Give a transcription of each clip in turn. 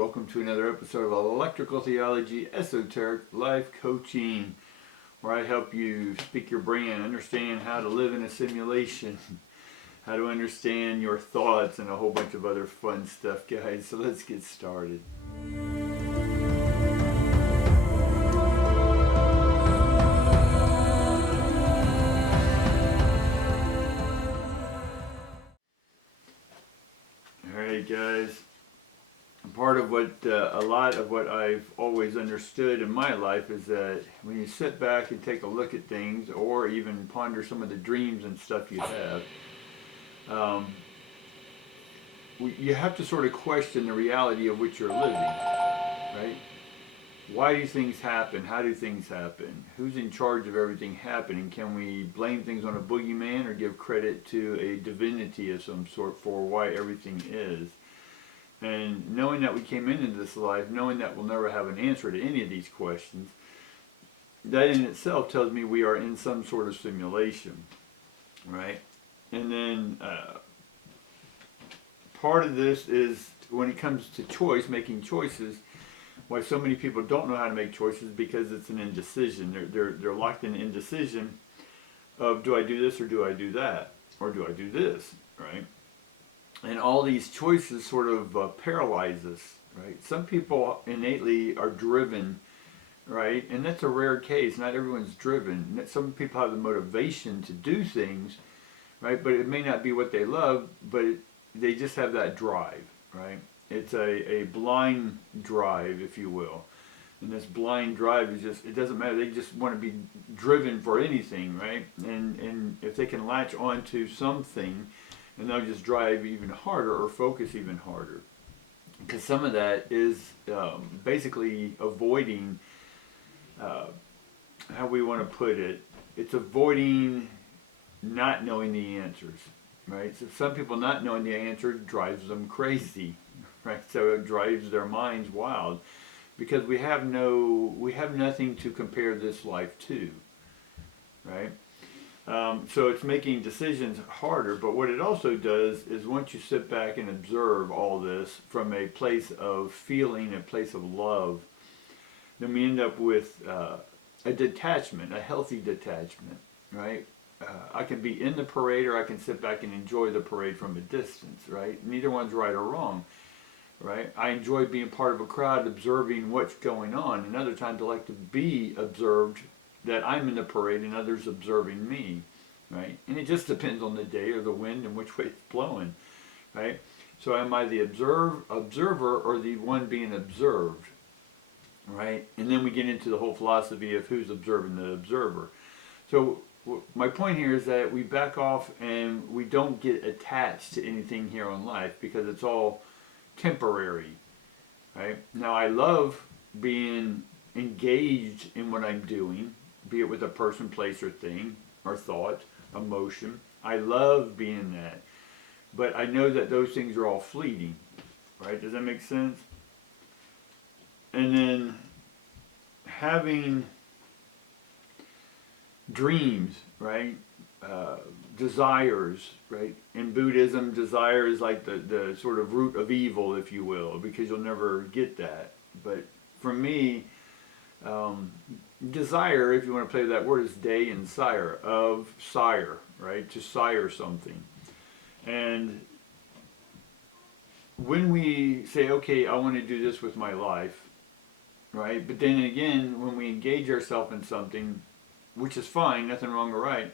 welcome to another episode of Electrical Theology, Esoteric Life Coaching, where I help you speak your brain, understand how to live in a simulation, how to understand your thoughts, and a whole bunch of other fun stuff, guys. So let's get started. Alright, guys. Part of what, a lot of what I've always understood in my life is that when you sit back and take a look at things, or even ponder some of the dreams and stuff you have, you have to sort of question the reality of which you're living, right? Why do things happen? How do things happen? Who's in charge of everything happening? Can we blame things on a boogeyman or give credit to a divinity of some sort for why everything is? And knowing that we came into this life, knowing that we'll never have an answer to any of these questions, that in itself tells me we are in some sort of simulation, right? And then part of this is when it comes to choice, making choices, why so many people don't know how to make choices, because it's an indecision. They're locked in indecision of, do I do this or do I do that? Or do I do this, right? And all these choices sort of paralyze us, right? Some people innately are driven, right? And that's a rare case. Not everyone's driven. Some people have the motivation to do things, right? But it may not be what they love, but they just have that drive, right? It's a blind drive, if you will. And this blind drive is just, it doesn't matter. They just want to be driven for anything, right? And if they can latch onto something, and they'll just drive even harder or focus even harder. Because some of that is basically avoiding, how we want to put it, it's avoiding not knowing the answers, right? So some people not knowing the answer drives them crazy, right? So it drives their minds wild, because we have nothing to compare this life to, right? So it's making decisions harder, but what it also does is once you sit back and observe all this from a place of feeling, a place of love, then we end up with a detachment, a healthy detachment, right? I can be in the parade, or I can sit back and enjoy the parade from a distance, right? Neither one's right or wrong, right? I enjoy being part of a crowd, observing what's going on, and other times I like to be observed, that I'm in the parade and others observing me, right? And it just depends on the day or the wind and which way it's blowing, right? So am I the observer or the one being observed, right? And then we get into the whole philosophy of who's observing the observer. So my point here is that we back off and we don't get attached to anything here on life, because it's all temporary, right? Now I love being engaged in what I'm doing, be it with a person, place, or thing, or thought, emotion. I love being that. But I know that those things are all fleeting, right? Does that make sense? And then having dreams, right? Desires, right? In Buddhism, desire is like the sort of root of evil, if you will, because you'll never get that. But for me, desire, if you want to play with that word, is day and sire, of sire, right? To sire something. And when we say, okay, I want to do this with my life, right? But then again, when we engage ourselves in something, which is fine, nothing wrong or right,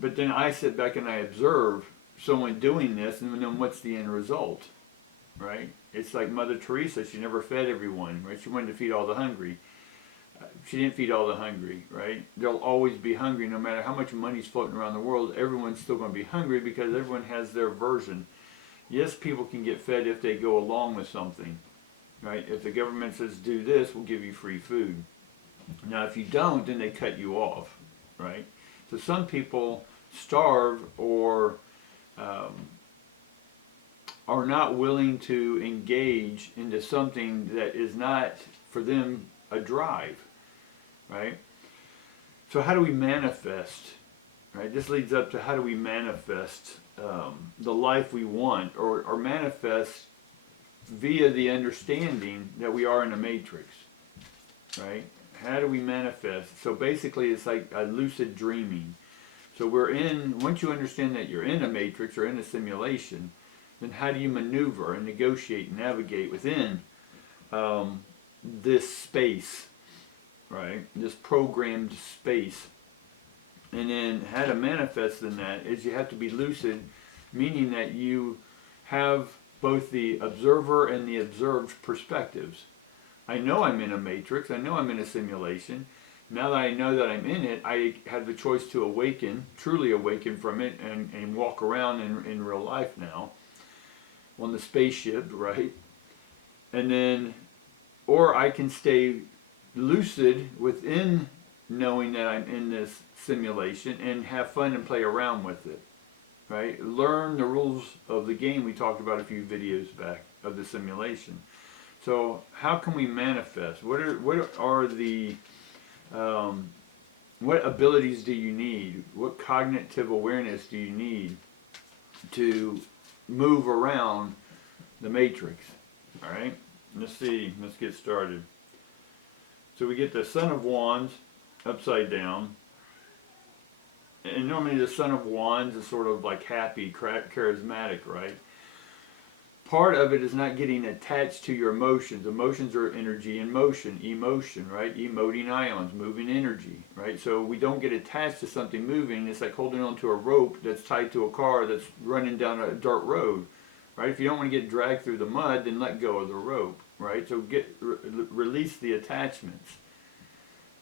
but then I sit back and I observe someone doing this, and then what's the end result, right? It's like Mother Teresa, she never fed everyone, right? She wanted to feed all the hungry. She didn't feed all the hungry, right? They'll always be hungry, no matter how much money's floating around the world. Everyone's still going to be hungry, because everyone has their version. Yes, people can get fed if they go along with something, right? If the government says, do this, we'll give you free food. Now, if you don't, then they cut you off, right? So some people starve or are not willing to engage into something that is not, for them, a drive, right? So how do we manifest, right? This leads up to how do we manifest the life we want, or manifest via the understanding that we are in a matrix, right? How do we manifest? So basically it's like a lucid dreaming. So once you understand that you're in a matrix or in a simulation, then how do you maneuver and negotiate and navigate within this space, right? This programmed space. And then how to manifest in that is you have to be lucid, meaning that you have both the observer and the observed perspectives. I know I'm in a matrix, I know I'm in a simulation. Now that I know that I'm in it, I have the choice to awaken, truly awaken from it, and walk around in real life now, on the spaceship, right? And then, or I can stay lucid within knowing that I'm in this simulation and have fun and play around with it, right? Learn the rules of the game we talked about a few videos back of the simulation. So how can we manifest? What are the what abilities do you need? What cognitive awareness do you need to move around the matrix? All right, let's see. Let's get started. So we get the Son of Wands upside down. And normally the Son of Wands is sort of like happy, charismatic, right? Part of it is not getting attached to your emotions. Emotions are energy in motion, emotion, right? Emoting ions, moving energy, right? So we don't get attached to something moving. It's like holding onto a rope that's tied to a car that's running down a dirt road, right? If you don't want to get dragged through the mud, then let go of the rope, right? So release the attachments,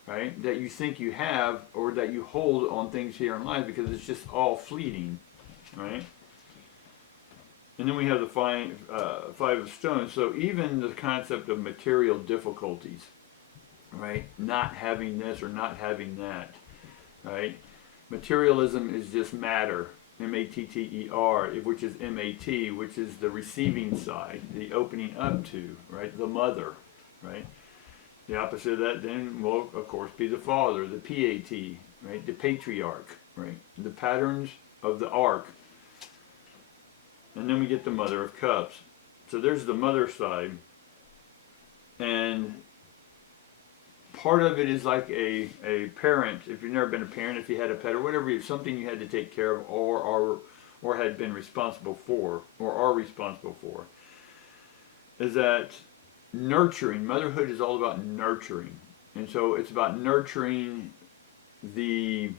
right? That you think you have or that you hold on things here in life, because it's just all fleeting, right? And then we have the Five of Stones. So even the concept of material difficulties, right? Not having this or not having that, right? Materialism is just matter, M-A-T-T-E-R, which is M-A-T, which is the receiving side, the opening up to, right? The mother, right? The opposite of that then will, of course, be the father, the P-A-T, right? The patriarch, right? The patterns of the ark. And then we get the Mother of Cups. So there's the mother side. And part of it is like a parent. If you've never been a parent, if you had a pet or whatever, something you had to take care of or had been responsible for or are responsible for, is that nurturing. Motherhood is all about nurturing. And so it's about nurturing the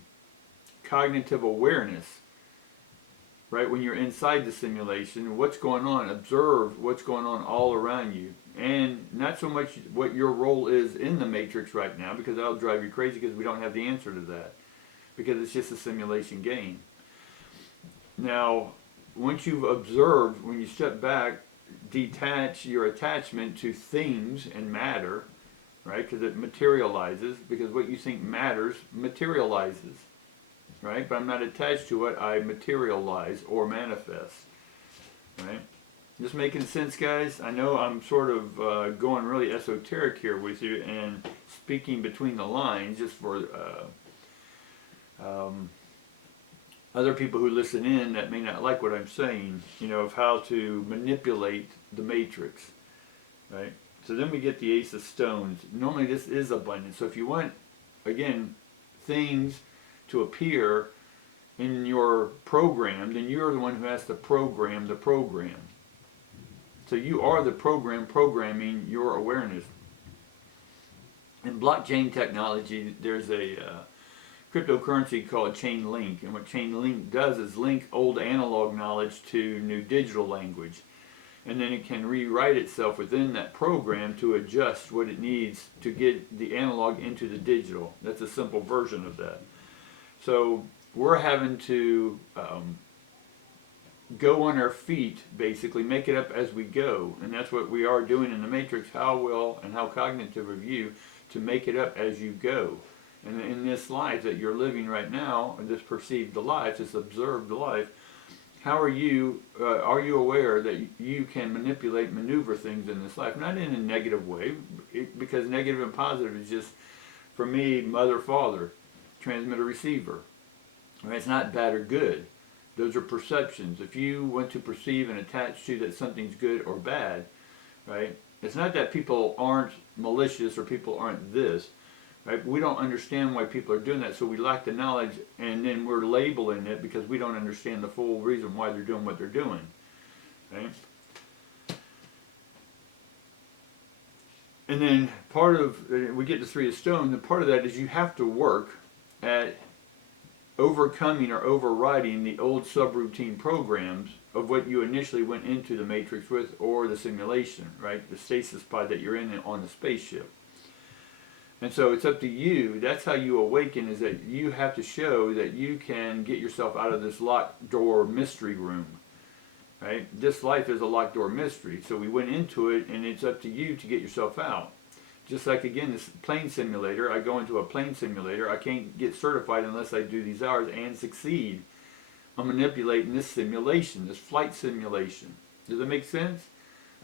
cognitive awareness. Right, when you're inside the simulation, what's going on? Observe what's going on all around you. And not so much what your role is in the matrix right now, because that'll drive you crazy because we don't have the answer to that. Because it's just a simulation game. Now, once you've observed, when you step back, detach your attachment to things and matter, right? Because it materializes, because what you think matters materializes. Right? But I'm not attached to it, I materialize or manifest. Right? Just making sense, guys? I know I'm sort of going really esoteric here with you and speaking between the lines just for other people who listen in that may not like what I'm saying, you know, of how to manipulate the matrix. Right? So then we get the Ace of Stones. Normally this is abundance. So if you want, again, things to appear in your program, then you're the one who has to program the program. So you are the program programming your awareness. In blockchain technology, there's a cryptocurrency called chain link, and what chain link does is link old analog knowledge to new digital language, and then it can rewrite itself within that program to adjust what it needs to get the analog into the digital. That's a simple version of that. So we're having to go on our feet, basically, make it up as we go. And that's what we are doing in the Matrix. How well and how cognitive of you to make it up as you go. And in this life that you're living right now, this perceived life, this observed life, how are you aware that you can manipulate, maneuver things in this life? Not in a negative way, because negative and positive is just, for me, mother, father, transmitter, receiver. Right? It's not bad or good. Those are perceptions. If you want to perceive and attach to that something's good or bad, right? It's not that people aren't malicious or people aren't this, right? We don't understand why people are doing that, so we lack the knowledge, and then we're labeling it because we don't understand the full reason why they're doing what they're doing, right? And then part of, we get to Three of Stones, and part of that is you have to work at overcoming or overriding the old subroutine programs of what you initially went into the matrix with, or the simulation, right? The stasis pod that you're in on the spaceship. And so it's up to you. That's how you awaken, is that you have to show that you can get yourself out of this locked door mystery room, right? This life is a locked door mystery. So we went into it, and it's up to you to get yourself out. Just like, again, this plane simulator, I go into a plane simulator, I can't get certified unless I do these hours and succeed. I'm manipulating this simulation, this flight simulation. Does that make sense?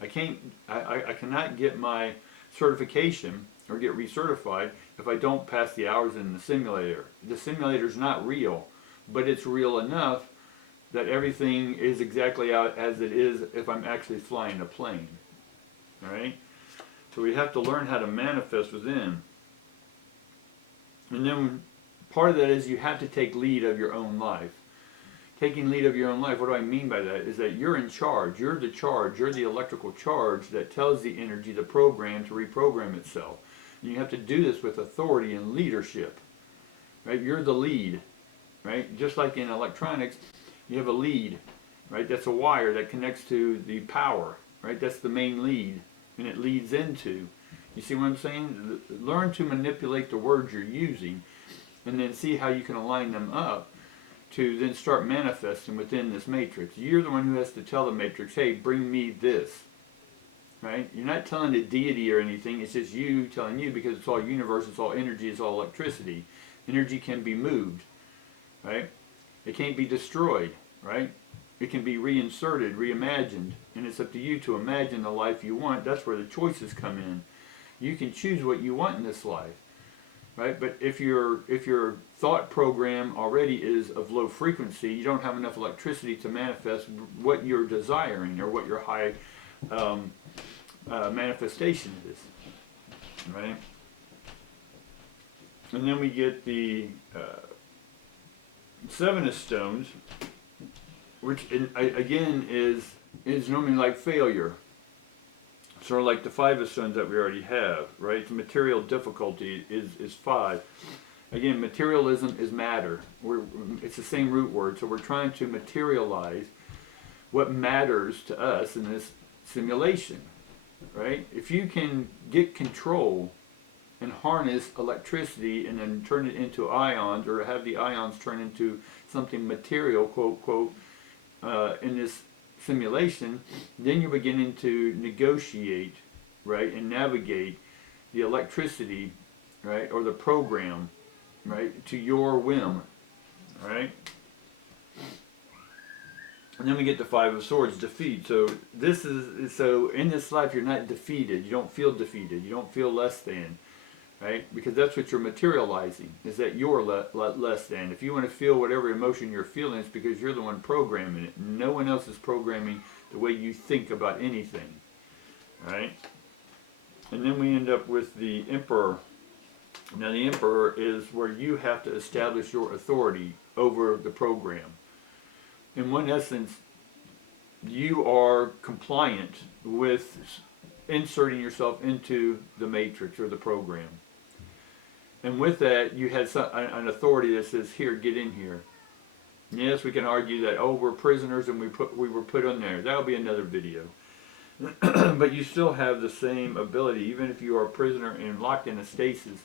I cannot get my certification or get recertified if I don't pass the hours in the simulator. The simulator's not real, but it's real enough that everything is exactly out as it is if I'm actually flying a plane. All right? So we have to learn how to manifest within. And then part of that is you have to take lead of your own life. Taking lead of your own life, what do I mean by that? Is that you're in charge. You're the electrical charge that tells the energy, the program, to reprogram itself. And you have to do this with authority and leadership. Right? You're the lead. Right? Just like in electronics, you have a lead. Right? That's a wire that connects to the power. Right? That's the main lead. And it leads into. You see what I'm saying? Learn to manipulate the words you're using, and then see how you can align them up to then start manifesting within this matrix. You're the one who has to tell the matrix, hey, bring me this. Right? You're not telling the deity or anything. It's just you telling you, because it's all universe, it's all energy, it's all electricity. Energy can be moved. Right? It can't be destroyed. Right? It can be reinserted, reimagined, and it's up to you to imagine the life you want. That's where the choices come in. You can choose what you want in this life, right? But if your thought program already is of low frequency, you don't have enough electricity to manifest what you're desiring or what your high manifestation is, right? And then we get the Seven of Stones, which again is normally like failure. Sort of like the Five of Stones that we already have, right? The material difficulty is 5. Again, materialism is matter. It's the same root word, so we're trying to materialize what matters to us in this simulation, right? If you can get control and harness electricity and then turn it into ions, or have the ions turn into something material, quote, quote, in this simulation, then you're beginning to negotiate, right, and navigate the electricity, right, or the program, right, to your whim, right? And then we get the Five of Swords, defeat. So in this life you're not defeated. You don't feel defeated. You don't feel less than, right? Because that's what you're materializing, is that you're less than. If you want to feel whatever emotion you're feeling, it's because you're the one programming it. No one else is programming the way you think about anything, right? And then we end up with the Emperor. Now the Emperor is where you have to establish your authority over the program. In one essence, you are compliant with inserting yourself into the matrix or the program. And with that, you had an authority that says, here, get in here. Yes, we can argue that, oh, we're prisoners and we were put on there. That'll be another video. But you still have the same ability, even if you are a prisoner and locked in a stasis.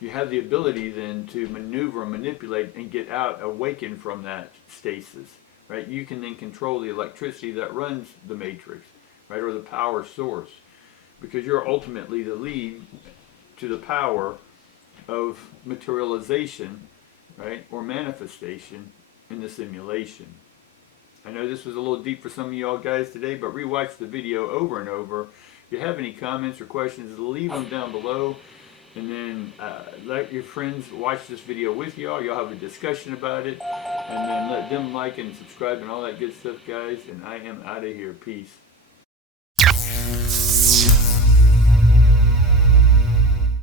You have the ability then to maneuver, manipulate, and get out, awaken from that stasis. Right? You can then control the electricity that runs the matrix, right, or the power source, because you're ultimately the lead to the power of materialization, right, or manifestation in the simulation. I know this was a little deep for some of y'all guys today, but rewatch the video over and over. If you have any comments or questions, leave them down below, and then let your friends watch this video with y'all. Y'all have a discussion about it, and then let them like and subscribe and all that good stuff, guys. And I am out of here. Peace.